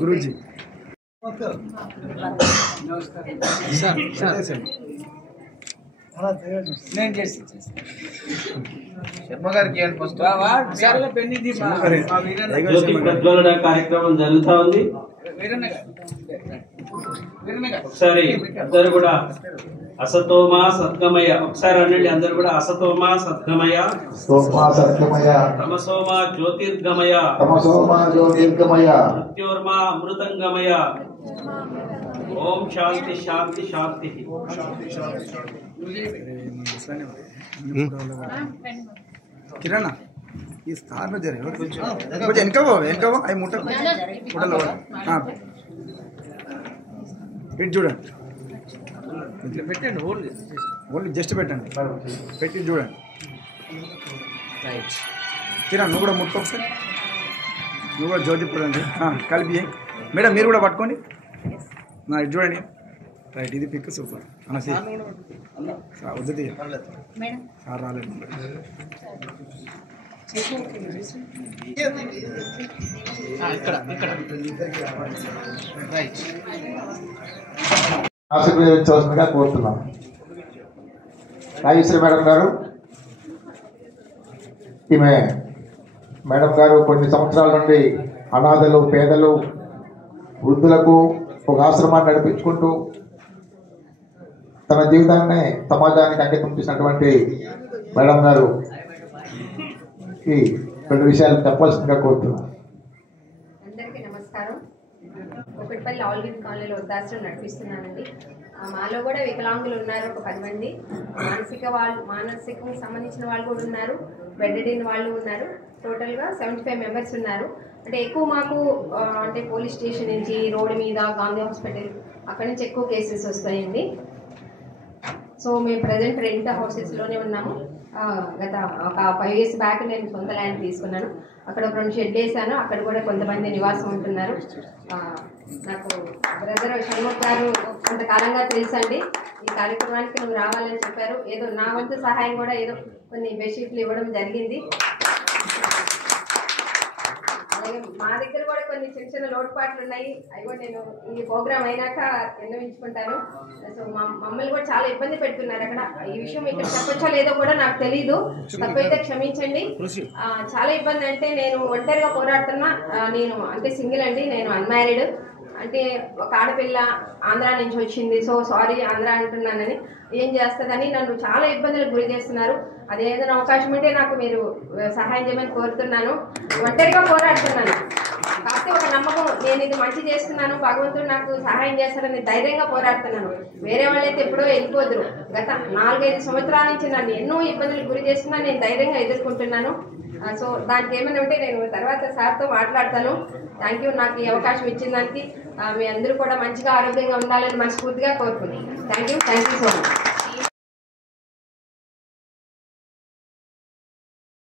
గురూజీ ప్రజ్వలన కార్యక్రమం జరుగుతా ఉంది. ఒకసారి అందరు కూడా అసతోమా సద్గమయ, ఒకసారి అనండి అందరు కూడా అసతోమా సద్గమయ, తమసోమా జ్యోతిర్గమయ, మృత్యోర్మా అమృతంగమయ. ఓం శాంతి శాంతి శాంతి. కిరణ్ ఈ స్థానం జరిగి కొంచెం వెనకవో అవి ముట్టలో పెట్టి చూడండి, పెట్టండి, ఓన్లీ జస్ట్ పెట్టండి, పెట్టి చూడండి. కిరణ్ నువ్వు కూడా ముట్టుకో ఒకసారి, నువ్వు కూడా జ్యోతి చూడండి, కలిపి మేడం మీరు కూడా పట్టుకోండి, ఇది చూడండి. రైట్, ఇది పిక్ సూపర్ అనసి వద్దు సార్ రాలేదు. ఆశీర్వదించవలసిందిగా కోరుతున్నాం. నాగేశ్వరి మేడం గారు, ఈమె మేడం గారు కొన్ని సంవత్సరాల నుండి అనాథలు, పేదలు, వృద్ధులకు ఒక ఆశ్రమాన్ని నడిపించుకుంటూ తన జీవితాన్ని సమాజానికి అంకితం చేసినటువంటి మేడం గారు ఈ రెండు విషయాలు చెప్పాల్సిందిగా కోరుతున్నాను. అందరికీ నమస్కారం. ఒకటిపల్లి ఆల్విన్ కాలనీలో వృద్ధాశ్రమం నడిపిస్తున్నానండి. మాలో కూడా వికలాంగులు ఉన్నారు, ఒక 10 మంది. మానసికం సంబంధించిన వాళ్ళు కూడా ఉన్నారు, బెడ్డెడ్ వాళ్ళు ఉన్నారు. టోటల్గా 75 మెంబర్స్ ఉన్నారు. అంటే ఎక్కువ మాకు అంటే పోలీస్ స్టేషన్ నుంచి, రోడ్డు మీద, గాంధీ హాస్పిటల్ అక్కడి నుంచి ఎక్కువ కేసెస్ వస్తాయండి. సో మేము ప్రజెంట్ రెంట్ హౌసెస్లోనే ఉన్నాము. గత ఒక 5 years బ్యాక్ నేను సొంత ల్యాండ్ తీసుకున్నాను. అక్కడ ఒక 2 షెడ్ వేసాను. అక్కడ కూడా కొంతమంది నివాసం ఉంటున్నారు. నాకు బ్రదర్ షణ్ముఖ్ గారు కొంతకాలంగా తెలుసండి. ఈ కార్యక్రమానికి నువ్వు రావాలని చెప్పారు. ఏదో నా వంతు సహాయం కూడా ఏదో కొన్ని బెడ్షీట్లు ఇవ్వడం జరిగింది. అలాగే మా దగ్గర కూడా కొన్ని చిన్న చిన్న లోటుపాట్లు ఉన్నాయి. అవి కూడా నేను ఈ ప్రోగ్రామ్ అయినాక విన్నవించుకుంటాను. సో మమ్మల్ని కూడా చాలా ఇబ్బంది పెడుతున్నారు అక్కడ. ఈ విషయం ఇక్కడ చెప్పొచ్చో లేదో కూడా నాకు తెలీదు, తప్పైతే క్షమించండి. చాలా ఇబ్బంది. అంటే నేను ఒంటరిగా పోరాడుతున్నా. నేను అంటే సింగిల్ అండి, నేను అన్మ్యారీడ్. అంటే ఒక ఆడపిల్ల ఆంధ్ర నుంచి వచ్చింది. సో సారీ ఆంధ్ర అంటున్నానని, ఏం చేస్తుందని నన్ను చాలా ఇబ్బందులకు గురి చేస్తున్నారు. అదేదైనా అవకాశం ఉంటే నాకు మీరు సహాయం చేయమని కోరుతున్నాను. ఒంటరిగా పోరాడుతున్నాను, కాకపోతే ఒక నమ్మకం, నేను ఇది మంచి చేస్తున్నాను, భగవంతుడు నాకు సహాయం చేస్తానని ధైర్యంగా పోరాడుతున్నాను. వేరే వాళ్ళైతే ఎప్పుడో వెళ్ళిపోదురు. గత 4-5 సంవత్సరాల నుంచి నన్ను ఎన్నో ఇబ్బందులకు గురి చేస్తున్నా, నేను ధైర్యంగా ఎదుర్కొంటున్నాను. సో దానికి ఏమైనా ఉంటే నేను తర్వాత సార్తో మాట్లాడతాను. థ్యాంక్ యూ నాకు ఈ అవకాశం ఇచ్చిన దానికి. మీ అందరూ కూడా మంచిగా ఆరోగ్యంగా ఉండాలని మనస్ఫూర్తిగా కోరుకుంటున్నాను. Thank you so much.